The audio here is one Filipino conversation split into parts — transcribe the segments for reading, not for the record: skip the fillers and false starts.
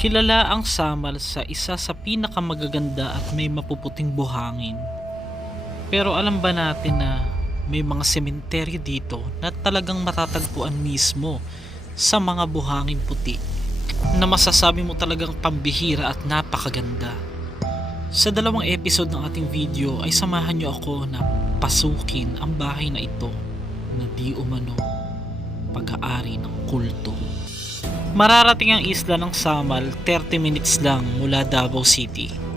Kilala ang Samal sa isa sa pinakamagaganda at may mapuputing buhangin. Pero alam ba natin na may mga sementeryo dito na talagang matatagpuan mismo sa mga buhangin puti na masasabi mo talagang pambihira at napakaganda. Sa dalawang episode ng ating video ay samahan niyo ako na pasukin ang bahay na ito na di umano pag-aari ng kulto. Mararating ang isla ng Samal 30 minutes lang mula Davao City.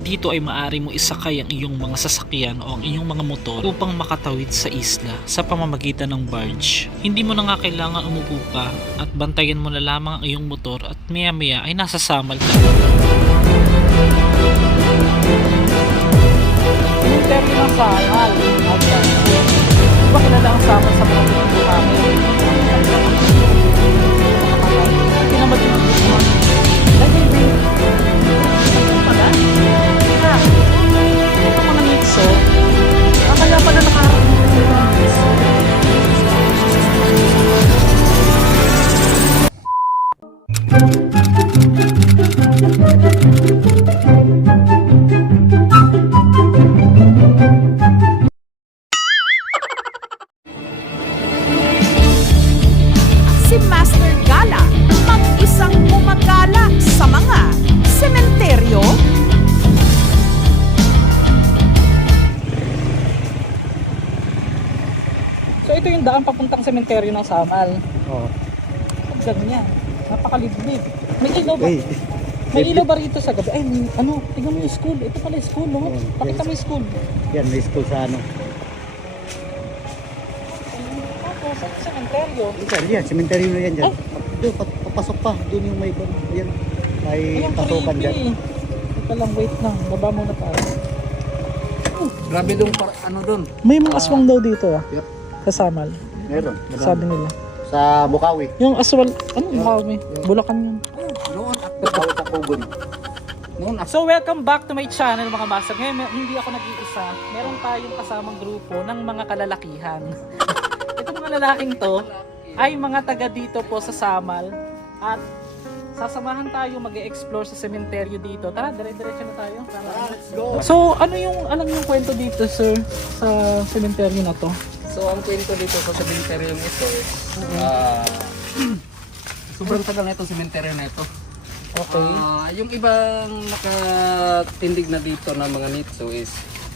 Dito ay maaari mo isakay ang iyong mga sasakyan o ang iyong mga motor upang makatawid sa isla sa pamamagitan ng barge. Hindi mo na nga kailangan umupo pa at bantayan mo na lamang ang iyong motor at maya maya ay nasa Samal ka. Yung termo ng Samal, diba kilala ang Samal sa mga buhangin? Pinamad yung mga lagay din. Pala? Ha? Ito mga nitso. Kaya pala nakarating yung mga nitso. Si Master Gala, mag-isang gumagala sa mga sementeryo. So ito yung daan papuntang sementeryo ng Samal. Oo. Ang ganyan. Napakaliblig. May ilaw ba? May ilaw ba rito sa gabi? Ay, ano, tingnan mo yung school. Ito pala yung school, no? Pakita mo yung school. Yan, may school sa ano. Tapos, sa sementeryo. Yan, cemetery na yan dyan. Doon, papasok pa. Doon yung may, yan, may Ayun, pasukan dyan. creepy. Ito lang, wait lang. Baba muna tayo. Grabe dong ano doon. May mga aswang daw dito, ah. Yep. Sa Samal. Meron. Sabi nila. Sa Bukawi. Yung aswal, ano yung kami? Bulacan yun. Noon at Bukawi sa Kugon. noon at So welcome back to my channel mga master. Ngayon hindi ako nag-iisa. Meron tayong kasamang grupo ng mga kalalakihan. Itong mga lalaking to ay mga taga dito po sa Samal. At sasamahan tayo mag-e-explore sa sementeryo dito. Tara, dire-diretso na tayo. Let's go. So ano yung alam yung kwento dito sir sa sementeryo na to? so ang kwento dito sa cemetery ito sobrang tagal na itong cemetery na ito. Okay. Yung ibang nakatindig na dito na mga nitso is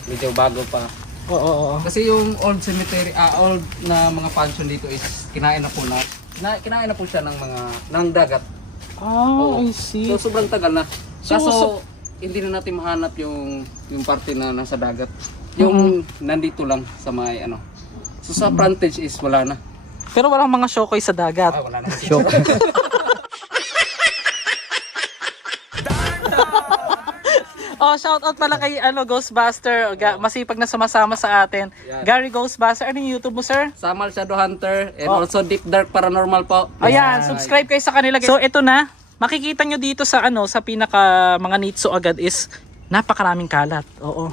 medyo bago pa. Oo. Kasi yung old cemetery, old na mga pension dito is kinain na po siya ng mga ng dagat. Ah, Oo. I see. So sobrang tagal na. So, Kaso hindi na natin mahanap yung parte na nasa dagat. Yung nandito lang sa may ano. So sa frontage is wala na. Pero walang mga shokoy sa dagat. Wala na. Shock. Oh, shout out pala kay Ghostbuster, masipag na sumasama sa atin. Yan. Gary Ghostbuster, ano yung YouTube mo, sir? Samal Shadow Hunter and also Deep Dark Paranormal po. Ayan, subscribe kayo sa kanila. So ito na, makikita nyo dito sa sa pinaka mga nitso agad is napakaraming kalat. Oo.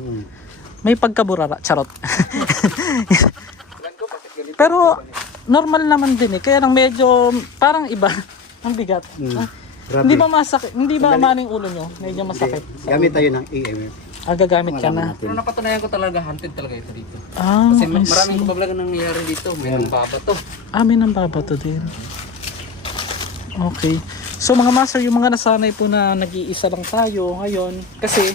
May pagkaburara, charot. Pero normal naman din eh. Kaya lang medyo parang iba ang bigat. Grabe. Hindi ba masakit? Hindi ba maning ulo nyo? Medyo masakit. Gamit tayo ng EMF. Gagamit ka na. Pero napatunayan ko talaga hunted talaga ito dito. Ah, Kasi I maraming see. kabablagan nangyayari dito. Mayroong baba to. Amin ang babato din. Okay. So mga master, yung mga nasanay po na nag-iisa lang tayo ngayon kasi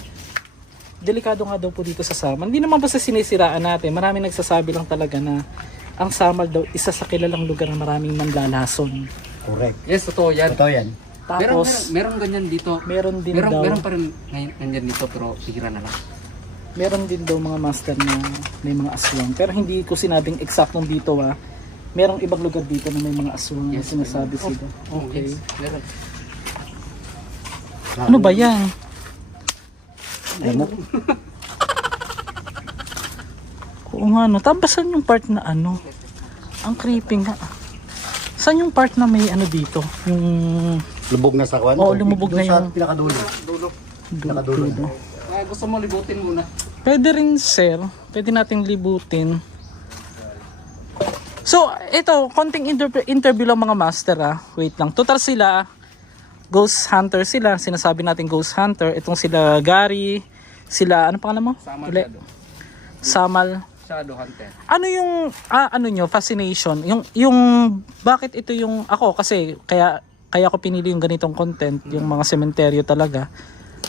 delikado nga daw po dito sa Samal. Hindi naman po sa sinisiraan natin. Maraming nagsasabi lang talaga na ang Samal daw isa sa kilalang lugar na maraming manlalason. Correct. Yes, totoo yan. Totoo yan. Tapos Meron ganyan dito. meron din daw Meron pa rin ganyan dito pero bihira na lang. meron din daw mga master na may mga aswang. Pero hindi ko sinabing eksaktong dito merong ibang lugar dito na may mga aswang na Yes, sinasabi sila. Okay. Yes, meron. Ano ba yan? Lamok. Oo nga no. Tapos saan yung part na ang creepy nga. Saan yung part na may dito? Yung Lubog na sa kwan. Oo, lumubog na Doon sa yung- pinakadulo. Dulo. Pinakadulo. dulo. Gusto mo libutin muna. Pwede rin sir. Pwede nating libutin. So, ito, konting interview lang mga master Wait lang. Total sila, ghost hunter sila. Sinasabi natin ghost hunter. Itong sila Gary, sila, ano pangalan mo? Samal Uli- Shadow. Samal. Shadow Hunter. Ano yung, ano nyo, fascination? Yung, bakit ito yung, ako kasi, kaya ko pinili yung ganitong content, yung mga sementeryo talaga.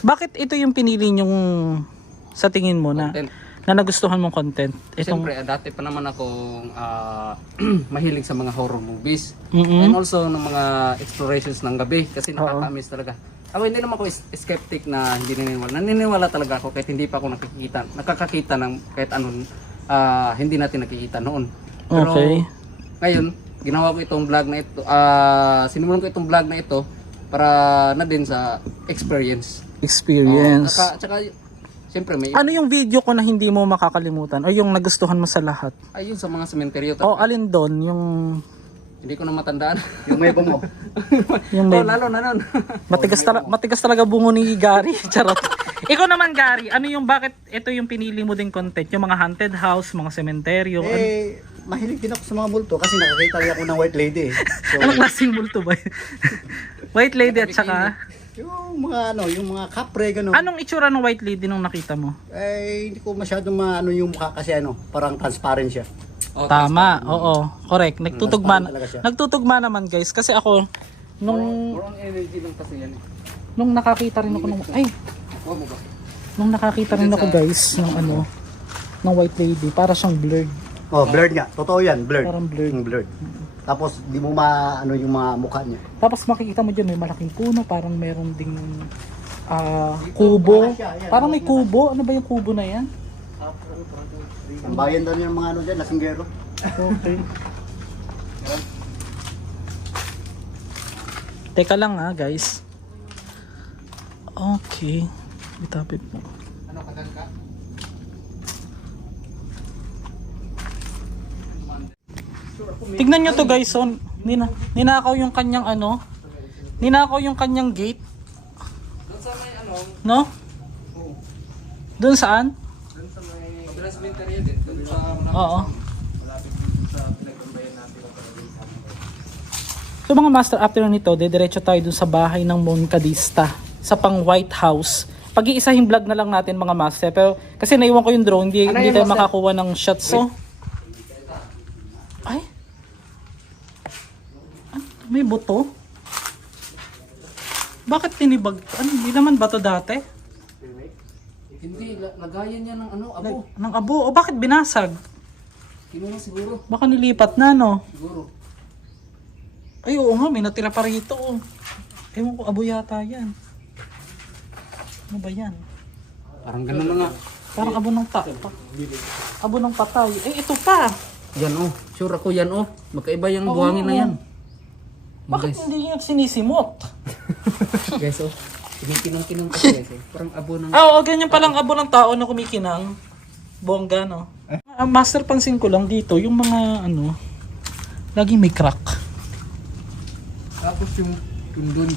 Bakit ito yung pinili yung, sa tingin mo na, Content. na nagustuhan mong content? Siyempre, dati pa naman akong mahilig sa mga horror movies. Mm-mm. And also ng mga explorations ng gabi kasi nakakamiss talaga. Ako hindi naman ako skeptic na hindi naniniwala. Naniniwala talaga ako kahit hindi pa ako nakakakita ng kahit anong hindi natin nakikita noon. Pero Okay. ngayon, ginawa ko itong vlog na ito. Sinimulan ko itong vlog na ito para na din sa experience. Experience. Tsaka, siyempre may Ano yung video ko na hindi mo makakalimutan? O yung nagustuhan mo sa lahat? ayun sa mga sementeryo. O alin doon? Yung, Hindi ko na matandaan. Yung may bungo. yung may, Lalo na nun. matigas talaga bungo ni Gary. Charot. Ikaw naman Gary, ano yung bakit ito yung pinili mo din content? Yung mga haunted house, mga sementeryo? Mahilig din ako sa mga multo kasi nakakita rin ako ng white lady. So, Anong klaseng multo ba yun? White lady at saka... yung mga yung mga kapre gano'n. Anong itsura ng white lady nung nakita mo? Hindi ko masyadong yung mukha kasi parang transparent siya. Oh, Tama, oo. Correct. Nagtutugma, Transparent talaga siya. nagtutugma naman guys. Kasi ako, More on energy lang kasi yan. nung nakakita rin ako ng... Ay! Kuha mo ba? Nung nakakita rin ako guys ng ng white lady, para siyang blurred. Oh, blurred nga. Totoo yan, blurred. Parang blurred. Blurred. Tapos di mo yung mga mukha niya. Tapos makikita mo dyan may malaking puno, parang meron ding kubo. Parang may kubo. Ano ba yung kubo na yan? Ang bayan daw yung mga dyan, lasinggero. Okay. Teka lang guys. Okay. Bitapit mo. Ano kagal ka? Tignan nyo to guys, so, ninakaw yung kanyang ninakaw yung kanyang gate, Doon sa may no? Doon saan? doon sa may kabilang cemetery din. Doon sa Oo. malapit dito sa pinagtambayan natin. So mga master, after nito, dediretso tayo dun sa bahay ng Moncadista, sa pang White House. Pag-iisahin vlog na lang natin mga master, pero kasi naiwan ko yung drone, hindi tayo makakuha ng shots. So, ay, may buto? Bakit tinibag? Hindi naman ba to dati? Hindi, lagayan niya ng abo. Nang abo? O bakit binasag? Kinuha siguro. Baka nilipat na, no? Siguro. Ay, oo nga, may natira pa rito. Oh. Ewan ko, abo yata yan. Ano ba yan? Parang ganun na nga. Parang abo ng abo ng patay. Eh, ito pa. Yan sure ako yan Magkaiba yung buhangin na yan. Bakit hindi yan sinisimot? Guys kinikinang-kinang kasi guys Parang abo ng... Oo, ganyan palang abo ng tao na kumikinang. Bongga, no? Master, pansin ko lang dito, yung mga laging may crack. Tapos yung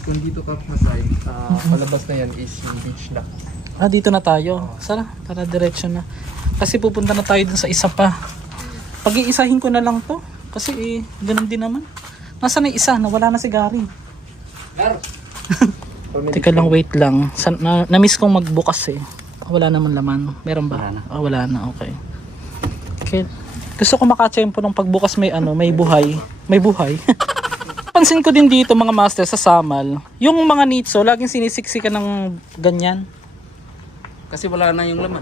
kung dito ka masay, palabas na yan is yung beach na. Dito na tayo. Sara, tara diretso na. Kasi pupunta na tayo dun sa isa pa. Pag-iisahin ko na lang to. Kasi ganun din naman. Nasaan na isa? Nawala na si Gary. Gar! Teka lang, wait lang. Na-miss kong magbukas eh. Wala naman laman. Meron ba? Wala na. Wala na, okay. Okay. Gusto ko makatsempo ng pagbukas may may buhay. May buhay. Pansin ko din dito mga master sa Samal, yung mga nitso, laging sinisiksikan ng ganyan. Kasi wala na yung laman.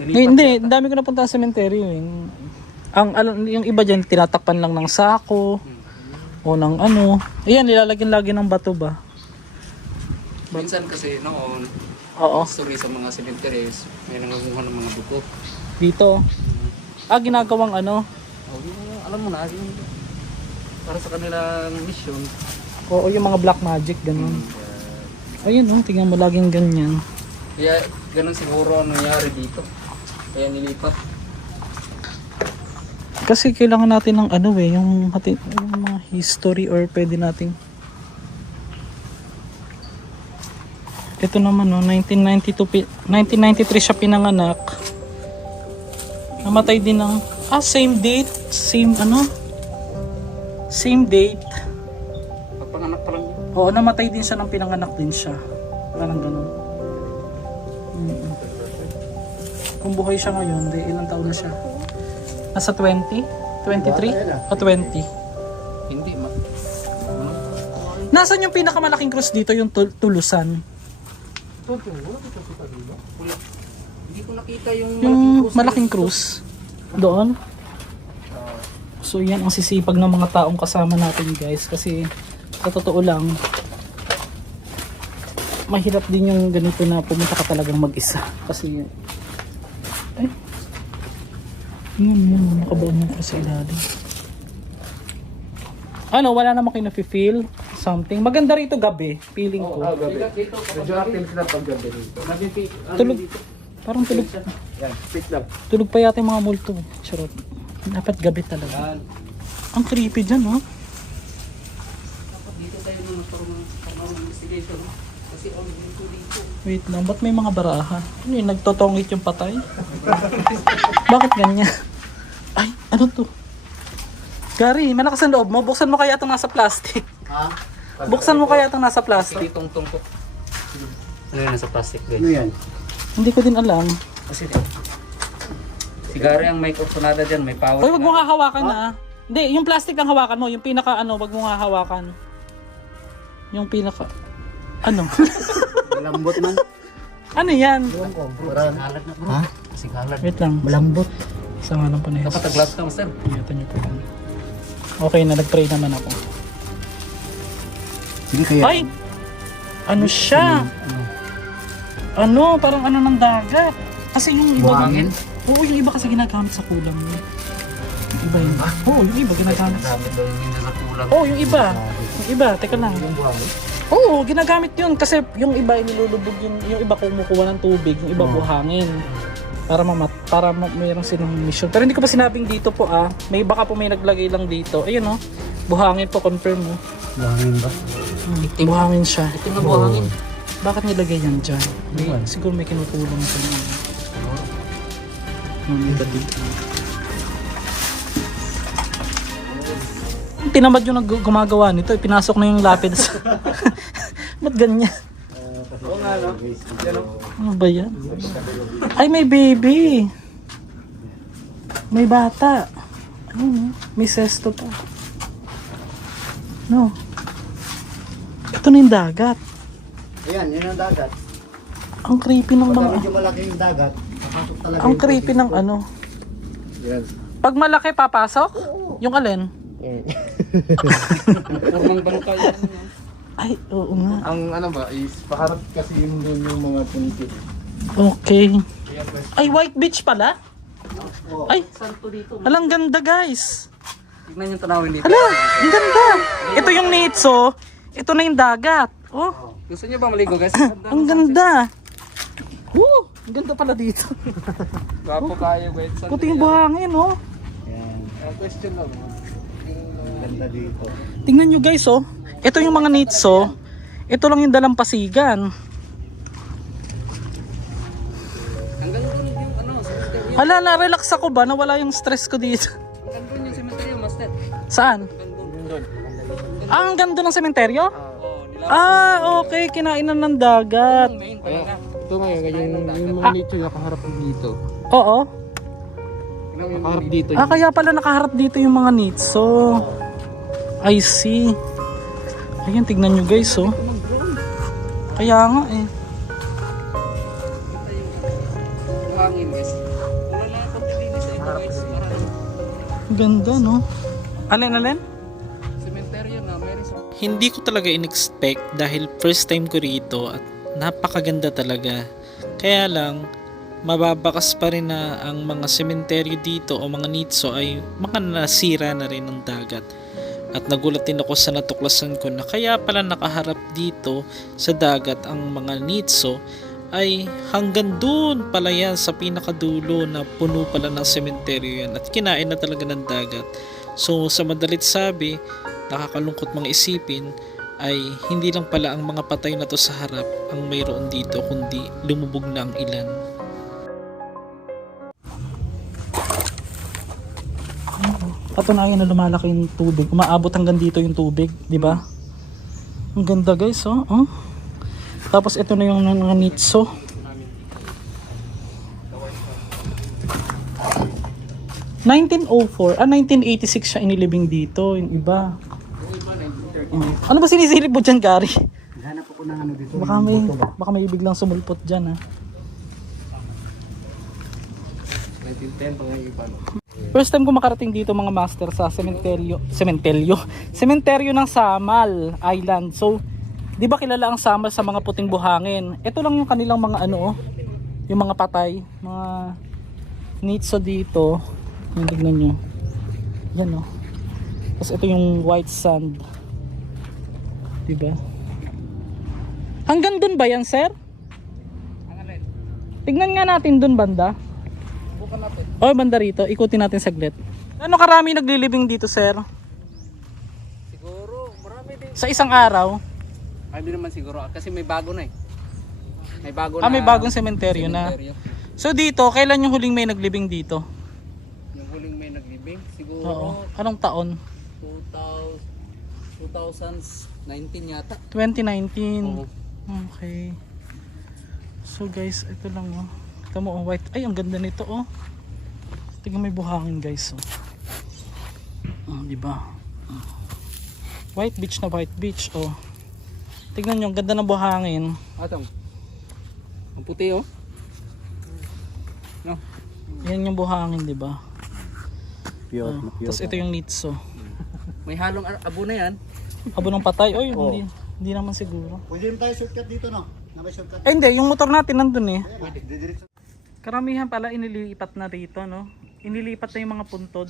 Hindi, ang dami ko napunta sa cemetery. Yung iba dyan, tinatakpan lang ng sako. O ng ayan, nilalagyan lagi ng bato ba? Minsan kasi noon, Oo. history sa mga cemeteries, may nangunguha ng mga buko. Dito. Ginagawang Alam mo na, yung para sa kanilang mission. Oo, yung mga black magic, ganun. Ayun, tingnan mo, laging ganyan. Kaya ganun siguro ang nangyari dito. Kaya nilipat. Kasi kailangan natin ng yung mga history or pwede nating... Ito naman, 1993 siya pinanganak. Namatay din ng... same date. Same date. Pagpanganak pa lang yun. Oo, namatay din siya nang pinanganak din siya. Parang ganun. Kung buhay siya ngayon, di ilang taon na siya? Nasa 20? 23? O 20? Hindi ma. Nasaan yung pinakamalaking krus dito, yung tulusan? Hindi ko nakita yung Yung malaking krus? Doon? So yan ang sisipag ng mga taong kasama natin guys. Kasi sa totoo lang, mahirap din yung ganito na pumunta ka talagang mag-isa. Kasi, ay, yun, nakabaon mo ko sa ilalim. Ano, wala naman kayo na-feel something. Maganda rito gabi, feeling ko. Dito medyo active sila pag gabi dito. Tulog, parang tulog. Yan, sit lang. Tulog pa yata yung mga multo. Charot. Dapat gabi talaga. Ang creepy dyan, oh. Dito tayo nung nagkaroon ng investigator. Kasi all dito dito. Wait lang, ba't may mga baraha? Ano yun, nagtotongit yung patay? Bakit ganyan? Ay, ano to? Gary, malakas ang loob mo. Buksan mo kaya itong nasa plastic. Ha? Buksan mo kaya itong nasa plastic. Ditong tungkok. Ano yun nasa plastic Ano guys? yan? Hindi ko din alam. Kasi sigaro yung may kursunada dyan, may power. Uy, wag mo hahawakan na. Hindi, yung plastic lang hawakan mo. Yung pinaka ano, wag mo hahawakan. Yung pinaka... Ano? Malambot man. Ano yan? Parang, ha? Kasi galad. Wait lang. Malambot. Sa nga ng panayas. Dapat nag-gloves ka master. Ingatan niyo po. Okay na, nag-pray naman ako. Sige kaya. Ay! Ano siya? Ano? Parang ano ng dagat. Kasi yung iba... Buhangin? Oo, yung iba kasi ginagamit sa kulang yun. Yung iba yun. Oo, yung iba ginagamit sa... Gamit daw yung hindi sa kulang. Oo, yung iba. Yung iba, teka lang. Oo, ginagamit yun. Kasi yung iba inilulubog yung iba kumukuha ng tubig, yung iba buhangin. Para mayroong silang mission. Pero hindi ko pa sinabing dito po may baka po may naglagay lang dito. Ayun buhangin po, confirm mo. Buhangin ba? Buhangin siya. Ito na buhangin. Bakit nilagay yan dyan? Siguro may kinutulong sa inyo. Dito. Tinamad yung gumagawa nito. Pinasok na yung lapid sa... Ba't ganyan? Oo nga no? Ano ba yan? Ay, may baby. May bata. Ayun, may sesto pa. No. Ito na yung dagat. Ayan, yun ang dagat. Ang creepy ng Pag mga... medyo malaki yung dagat, papasok talaga Ang yung creepy ng ano. Yan. Pag malaki papasok? Yung alin? Formang bangka yan. Ay, oo nga. Ang ano ba is paharap kasi yung doon yung mga punti. Okay. Ay, White Beach pala? Ay, Santo dito. alang ganda guys. Tignan yung tanawin dito. Hala, ang ganda. Ito yung Nitso. Ito na yung dagat. Oh, Gusto niyo ba maligo guys? ang ganda. Woo, ang ganda pala dito. Gwapo kayo guys. Puti yung buhangin, oh. Yan. Question lang. Ganda dito. Tingnan nyo guys, oh. Ito yung mga Nitso. Ito lang yung dalampasigan. Hanggang doon yung ano, cemetery. Hala, na-relax ako ba? Nawala yung stress ko dito. Hanggang doon yung cemetery, master. Saan? Hanggang doon. Ah, ang ganda ng sementeryo? Oo, nila. Ah, okay. Kinainan ng dagat. Main talaga. Ito ngayon, yung mga nicho nakaharap dito. Oo. Nakaharap dito. Ah, kaya pala nakaharap dito yung mga Nitso. I see. Ayan, tignan nyo guys, oh. Kaya nga, eh. Buhangin guys. Wala na konti dito sa ito guys. Ganda, no? Alin? Cemetery na meron sa... Hindi ko talaga in-expect dahil first time ko rito at napakaganda talaga. Kaya lang, mababakas pa rin na ang mga sementeryo dito o mga Nitso ay mga nasira na rin ng dagat. At nagulat din ako sa natuklasan ko na kaya pala nakaharap dito sa dagat ang mga Nitso ay hanggang doon pala yan sa pinakadulo na puno pala ng sementeryo yan at kinain na talaga ng dagat. So sa madalit sabi, nakakalungkot mga isipin ay hindi lang pala ang mga patay na to sa harap ang mayroon dito kundi lumubog na ang ilan. Patunayan na lumalaki yung tubig. Umaabot hanggang dito yung tubig, di ba? Ang ganda guys, oh. Oh. Tapos ito na yung mga nitso. (1904) 1986 siya inilibing dito, yung iba. Ano ba sinisilip mo dyan, Gary? Hanap ako ng ano dito. Baka may biglang sumulpot dyan, ha. 1910 pa nga yung iba. First time ko makarating dito mga master sa sementeryo ng Samal Island. So, di ba kilala ang Samal sa mga puting buhangin? Ito lang yung kanilang mga ano, yung mga patay, mga nitso dito. Yung tignan nyo. Yan o. Tapos ito yung white sand. Diba? Hanggang dun ba yan, sir? Tignan nga natin dun banda. O, banda rito. Ikutin natin saglit. Ano karami naglilibing dito, sir? Siguro, marami din. Sa isang araw? Ay, di naman siguro. Kasi may bago na eh. May bago na. May bagong sementeryo na. So dito, kailan yung huling may naglibing dito? Yung huling may naglibing, siguro Oo. Anong taon? 2019 yata. 2019. Oo. Okay. So guys, ito lang oh. Ito mo oh, white. Ay, ang ganda nito oh. Tingnan may buhangin guys oh. Di ba? White beach oh. Tingnan niyo, ang ganda ng buhangin. Atong. Ang puti oh. No. Yan yung buhangin, di ba? Pure, Tapos ito yung nitso. May halong abo na yan. Abo ng patay. Oy, hindi naman siguro. Pwede rin tayo shortcut dito, no? Na may shortcut. Hindi, yung motor natin nandun eh. Didiretso. Karamihan pala inilipat na rito, no? Inilipat na yung mga puntod.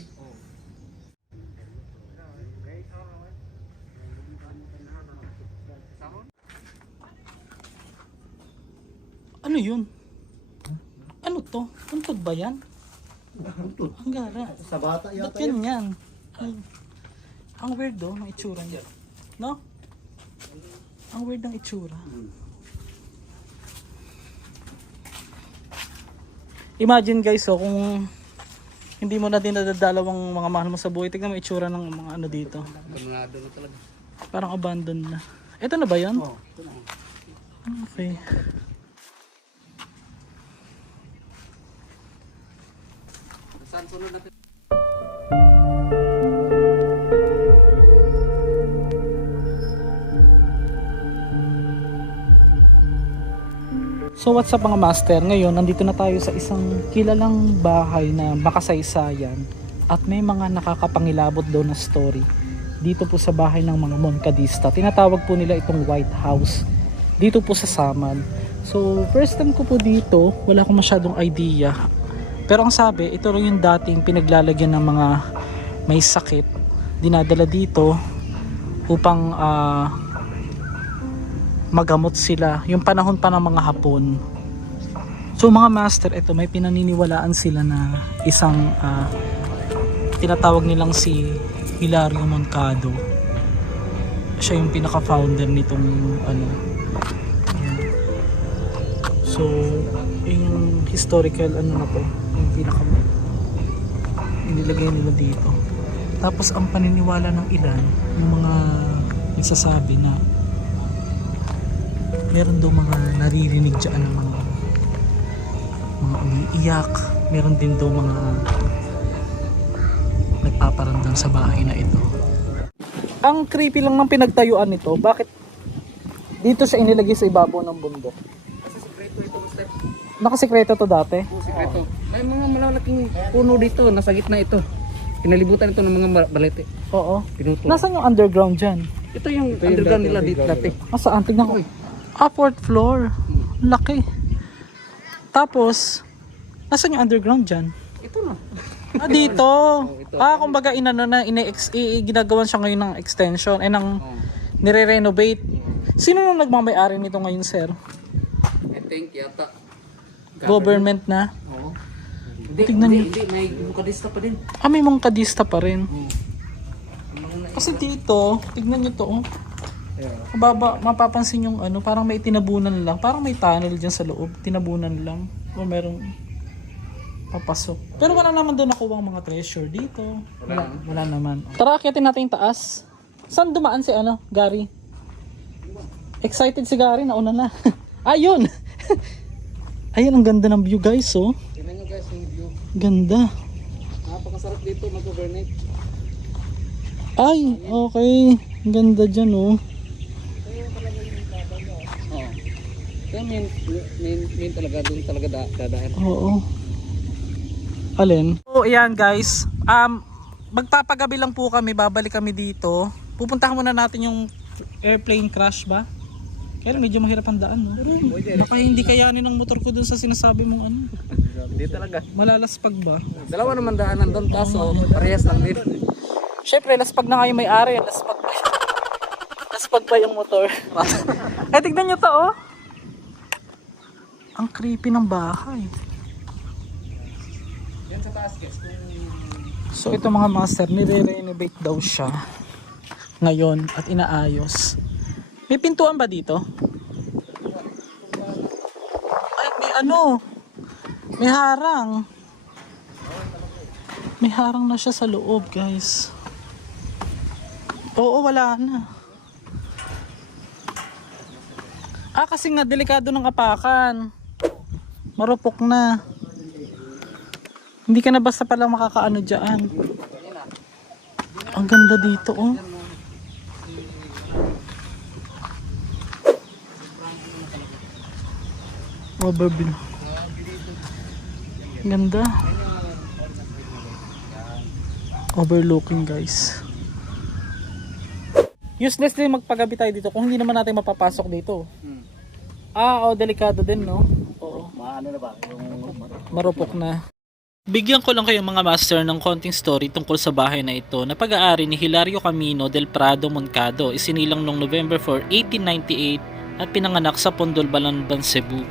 Ano yun? Ano to? Puntod ba yan? Ang gara. Sa bata Ba't yata yun. yan? Ang weird do, ng itsura niya. No? Ang weird ng itsura. Imagine guys, oh, kung hindi mo na din nadadalaw ang mga mahal mo sa buhay, tignan mo itsura ng mga ano dito. Abandonado na talaga. Parang abandoned na. Ito na ba yan? Oh, ito na. Okay. Saan sunod natin? So what's up mga master? Ngayon, nandito na tayo sa isang kilalang bahay na makasaysayan at may mga nakakapangilabot daw na story dito po sa bahay ng mga Moncadista. Tinatawag po nila itong White House dito po sa Samal. So first time ko po dito, wala akong masyadong idea. Pero ang sabi, ito rin yung dating pinaglalagyan ng mga may sakit, dinadala dito upang magamot sila yung panahon pa ng mga Hapon. So mga master, ito may pinaniniwalaan sila na isang tinatawag nilang si Hilario Moncado. Siya yung pinaka-founder nitong ano. Ayan. So yung historical ano na to, yung pinaka inilagay nila dito. Tapos ang paniniwala ng ilan, yung mga nagsasabi na meron daw mga naririnig dyan ng mga umiiyak, meron din daw mga nagpaparamdam sa bahay na ito. Ang creepy lang ng pinagtayuan nito, bakit dito siya inilagay sa ibabaw ng bundok? Kasi sekreto ito, Master. Nakasekreto to dati? Oo, sekreto. May mga malalaking puno dito, nasa gitna ito. Pinalibutan ito ng mga balete. Oo. Pinuto. Nasaan yung underground dyan? Ito yung underground nila dito dati. Saan? Tignan ko. Fourth floor. Laki. Tapos, nasaan yung underground dyan? Ito na. Dito. Ito. Kumbaga inano na ginagawan siya ngayon ng extension ng nire-renovate. Sino nung nagmamay-ari nito ngayon, sir? I think yata. Government na. Oo. Hindi, Tignan hindi, may Moncadista pa din. May Moncadista pa rin. Kasi dito, tignan nyo to. Mapapansin yung ano, parang may tinabunan lang. Parang may tunnel dyan sa loob. Tinabunan lang. O merong papasok. Pero wala naman doon nakuha ang mga treasure dito. Wala naman. Tara, akyatin natin yung taas. Saan dumaan si Gary? Excited si Gary, nauna na. Ayun! Ayun, ang ganda ng view guys, oh. Tingnan nyo guys yung view. Ganda. Napakasarap dito mag-overnight. Ay, okay. Ang ganda dyan, oh. Oo. Kaya main talaga, doon talaga dadaan. Oo. Alin? So, ayan guys. Magpapagabi lang po kami, babalik kami dito. Pupuntahan muna natin yung airplane crash ba? Kaya medyo mahirap ang daan, no? Baka hindi kayanin ng motor ko dun sa sinasabi mong ano. Hindi talaga. Malalaspag ba? Dalawa naman daanan doon, kaso parehas lang din. Siyempre, laspag na nga yung may-ari. Laspag pa. Laspag pa yung motor. Eh, tignan nyo to, oh. Ang creepy ng bahay. Yan sa taas guys. So ito mga master, nire-renovate daw siya ngayon at inaayos. May pintuan ba dito? Ay, may ano? May harang. May harang na siya sa loob, guys. Oo, wala na. Kasi nga delikado ng apakan. Marupok na. Hindi ka na basta pala makakaano dyan. Ang ganda dito, oh. Overview. Ganda. Overlooking, guys. Useless din magpagabi tayo dito kung hindi naman natin mapapasok dito. Delikado din, no? Oo. Maano na ba? Yung Marupok na. Bigyan ko lang kayo mga master ng konting story tungkol sa bahay na ito na pag-aari ni Hilario Camino del Prado Moncado, isinilang noong November 4, 1898 at pinanganak sa Pondol, Balamban, Cebu.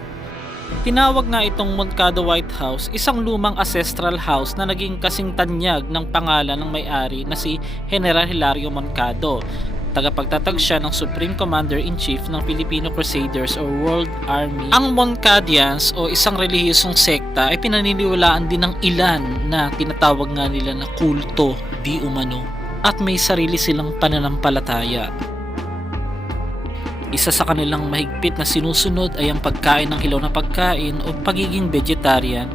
Tinawag nga itong Moncado White House, isang lumang ancestral house na naging kasing tanyag ng pangalan ng may-ari na si General Hilario Moncado. Tagapagtatag siya ng Supreme Commander-in-Chief ng Filipino Crusaders or World Army. Ang Moncadians o isang relihiyosong sekta ay pinaniniwalaan din ng ilan na tinatawag nga nila na kulto di umano at may sarili silang pananampalataya. Isa sa kanilang mahigpit na sinusunod ay ang pagkain ng hilaw na pagkain o pagiging vegetarian,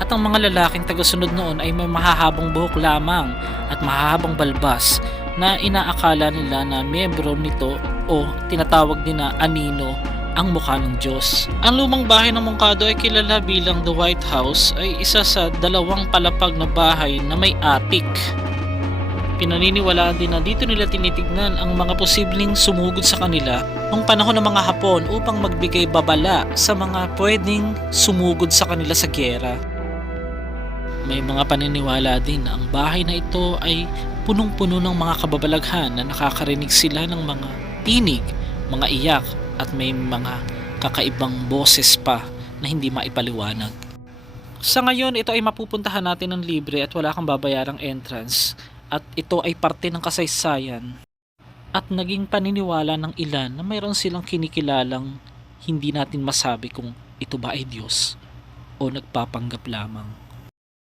at ang mga lalaking tagasunod noon ay may mahahabang buhok lamang at mahahabang balbas na inaakala nila na miyembro nito o tinatawag din na anino ang mukha ng Diyos. Ang lumang bahay ng Moncado ay kilala bilang The White House, ay isa sa dalawang palapag na bahay na may attic. Pinaniniwalaan din na dito nila tinitignan ang mga posibleng sumugod sa kanila noong panahon ng mga Hapon upang magbigay babala sa mga pwedeng sumugod sa kanila sa giyera. May mga paniniwala din na ang bahay na ito ay punong-puno ng mga kababalaghan na nakakarinig sila ng mga tinig, mga iyak at may mga kakaibang boses pa na hindi maipaliwanag. Sa ngayon, ito ay mapupuntahan natin ng libre at wala kang babayarang entrance, at ito ay parte ng kasaysayan at naging paniniwala ng ilan na mayroon silang kinikilalang hindi natin masabi kung ito ba ay Diyos o nagpapanggap lamang.